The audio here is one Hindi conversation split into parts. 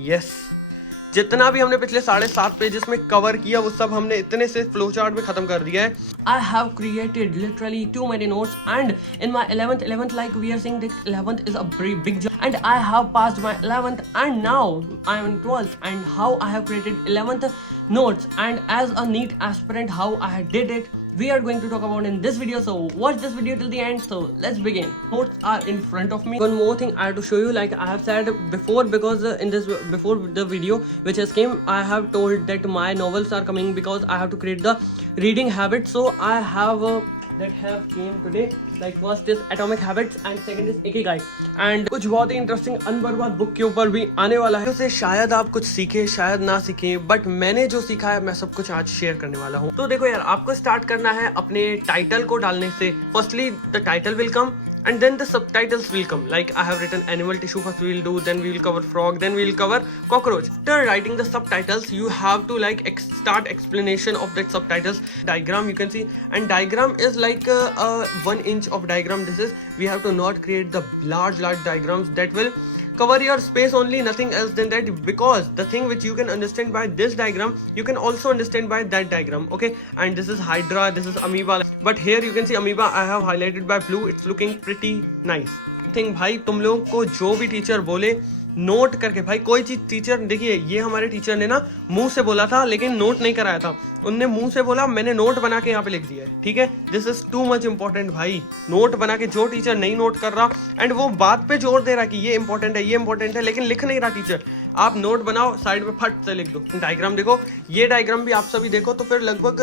यस, जितना भी हमने पिछले 7.5 पेजेस में कवर किया वो सब हमने इतने से फ्लो चार्ट में खत्म कर दिया है. I have created literally too many notes, and in my 11th like we are saying that 11th is a very big job, and I have passed my 11th and now I am in 12th, and how I have created 11th notes, and as a NEET aspirant how I did it we are going to talk about in this video. So watch this video till the end. So let's begin. Notes are in front of me. One more thing I have to show you, like I have said before, because in this before the video which has came, I have told that my novels are coming because I have to create the reading habit. So I have that have came today, like first is Atomic Habits and second is Ikigai, and कुछ बहुत ही इंटरेस्टिंग अनबर्बाद बुक के ऊपर भी आने वाला है. उससे शायद आप कुछ सीखे शायद ना सीखे, बट मैंने जो सीखा है मैं सब कुछ आज शेयर करने वाला हूँ. तो देखो यार, आपको स्टार्ट करना है अपने टाइटल को डालने से. Firstly the title will come and then the subtitles will come. Like I have written animal tissue first we will do, then we will cover frog, then we will cover cockroach. After writing the subtitles you have to like start explanation of that subtitles. Diagram you can see, and diagram is like a 1 inch of diagram. This is, we have to not create the large diagrams that will cover your space only, nothing else than that, because the thing which you can understand by this diagram you can also understand by that diagram. Okay, and this is Hydra, this is amoeba, but here you can see amoeba I have highlighted by blue. It's looking pretty nice. Think भाई, तुम लोगों को जो भी टीचर बोले नोट करके, भाई कोई चीज टीचर, देखिए ये हमारे टीचर ने ना मुंह से बोला था लेकिन नोट नहीं कराया था. उनने मुंह से बोला, मैंने नोट बना के यहाँ पे लिख दिया है. ठीक है, this is too much important भाई. नोट बना के, जो टीचर नहीं नोट कर रहा एंड वो बात पे जोर दे रहा कि ये इंपॉर्टेंट है ये इंपॉर्टेंट है, लेकिन लिख नहीं रहा टीचर, आप नोट बनाओ साइड में फट से लिख दो. डायग्राम देखो, ये डायग्राम भी आप सभी देखो तो फिर लगभग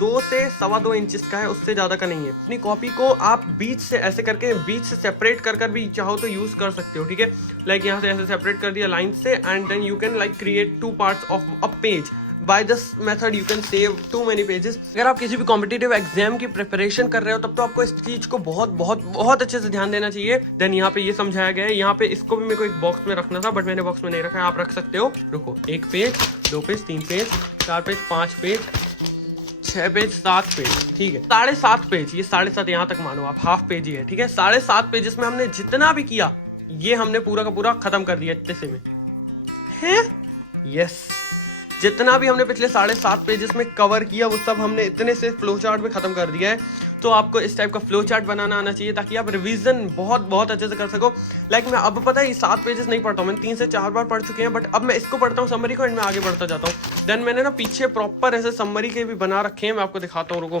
2 से 2.25 इंचेस का है, उससे ज्यादा का नहीं है. अपनी कॉपी को आप बीच से ऐसे करके, बीच से सेपरेट कर भी चाहो तो यूज कर सकते हो. ठीक है, लाइक यहाँ से ऐसे सेपरेट कर दिया लाइन से, and then you can like create 2 parts of a page. By this method you can save too many pages. अगर आप किसी भी कॉम्पिटिटिव एग्जाम की प्रिपरेशन कर रहे हो तब तो आपको इस चीज को बहुत बहुत बहुत अच्छे से ध्यान देना चाहिए. देन यहाँ पे ये समझाया गया है. यहाँ पे इसको भी मेरे को एक बॉक्स में रखना था बट मैंने बॉक्स में नहीं रखा है, आप रख सकते हो. रुको, 1 page 2 page 3 page 4 page 5 page 6 page 7 page. ठीक है, 7.5 पेज, ये 7.5 यहाँ तक मानो आप, हाफ पेज ही है. ठीक है, 7.5 पेजेस में हमने जितना भी किया ये हमने पूरा का पूरा खत्म कर दिया इतने से में है. यस, जितना भी हमने पिछले 7.5 पेजेस में कवर किया वो सब हमने इतने से फ्लो चार्ट में खत्म कर दिया है. तो आपको इस टाइप का फ्लो चार्ट बनाना आना चाहिए ताकि आप रिवीजन बहुत बहुत अच्छे से कर सको. लाइक मैं अब पता है ये 7 पेजेस नहीं पढ़ता हूँ, मैंने 3 से 4 बार पढ़ चुके हैं, बट अब मैं इसको पढ़ता हूँ समरी को एंड मैं आगे बढ़ता जाता हूँ. देन मैंने ना पीछे प्रॉपर ऐसे समरी के भी बना रखे हैं, मैं आपको दिखाता हूँ. रुको,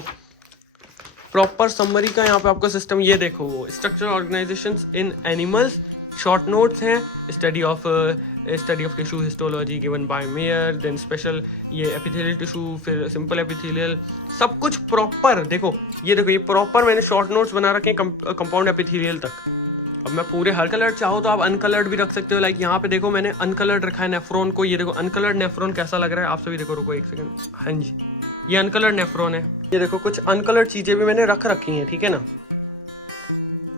प्रॉपर समरी का यहाँ पे आपको सिस्टम, ये देखो, structure organisation in animals, short notes हैं, study of tissue histology given by Meyer, then special ये एपिथेलियल टिश्यू, फिर सिंपल एपिथेलियल, सब कुछ प्रॉपर. देखो ये देखो, ये प्रॉपर मैंने शॉर्ट नोट्स बना रखे हैं कंपाउंड एपिथेलियल तक. अब मैं पूरे हर कलर चाहो तो आप अनकलर्ड भी रख सकते हो. लाइक यहाँ पे देखो मैंने अनकलर्ड रखा है नेफ्रॉन को. ये देखो अनकलर्ड नेफ्रॉन कैसा लग रहा है आप सभी देखो. रुको 1 सेकंड, हाँ जी, ये अनकलर्ड नेफ्रॉन है. ये देखो कुछ अनकलर्ड चीजें भी मैंने रख रखी हैं. ठीक है ना,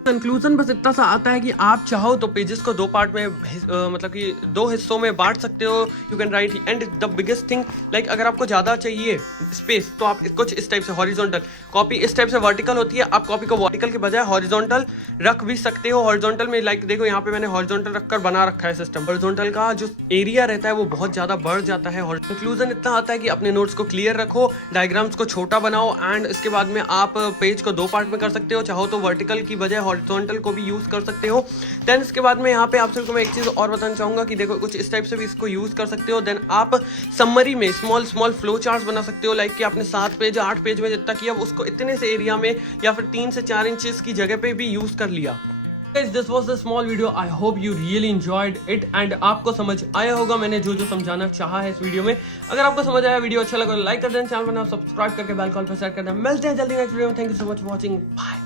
कंक्लूजन बस इतना सा आता है कि आप चाहो तो पेजेस को 2 पार्ट में मतलब कि 2 हिस्सों में बांट सकते हो. You can write, and the biggest thing, like अगर आपको ज्यादा चाहिए स्पेस तो आप कुछ इस टाइप से हॉरिजॉन्टल, कॉपी इस टाइप से वर्टिकल होती है, आप कॉपी को वर्टिकल के बजाय हॉरिजॉन्टल रख भी सकते हो. हॉरिजॉन्टल में लाइक देखो यहाँ पे मैंने हॉरिजॉन्टल रखकर बना रखा है सिस्टम. हॉरिजॉन्टल का जो एरिया रहता है वो बहुत ज्यादा बढ़ जाता है. कंक्लूजन इतना आता है कि अपने नोट्स को क्लियर रखो, डायग्राम्स को छोटा बनाओ, एंड इसके बाद में आप पेज को 2 पार्ट में कर सकते हो. चाहो तो वर्टिकल की बजाय हॉरिजॉन्टल को भी यूज कर सकते हो. देन इसके बाद में यहाँ पे आप सबको मैं एक चीज और बताना चाहूंगा कि देखो कुछ इस टाइप से भी इसको यूज कर सकते हो. देन आप समरी में स्मॉल फ्लो चार्ट्स बना सकते हो. लाइक कि आपने 7 पेज 8 पेज में जितना किया उसको इतने से एरिया में या फिर 3 से 4 इंचेस की जगह पे भी यूज कर लिया. Guys, this was the small video. I hope you really enjoyed it and आपको समझ आया होगा मैंने जो समझाना चाहा है इस वीडियो में. अगर आपको समझ आया, वीडियो अच्छा लगा, लाइक कर देना, चैनल बनाओ, सब्सक्राइब करके बेल कॉल पर सेट कर देना. मिलते हैं जल्दी नेक्स्ट वीडियो में. Thank you so much for watching. Bye.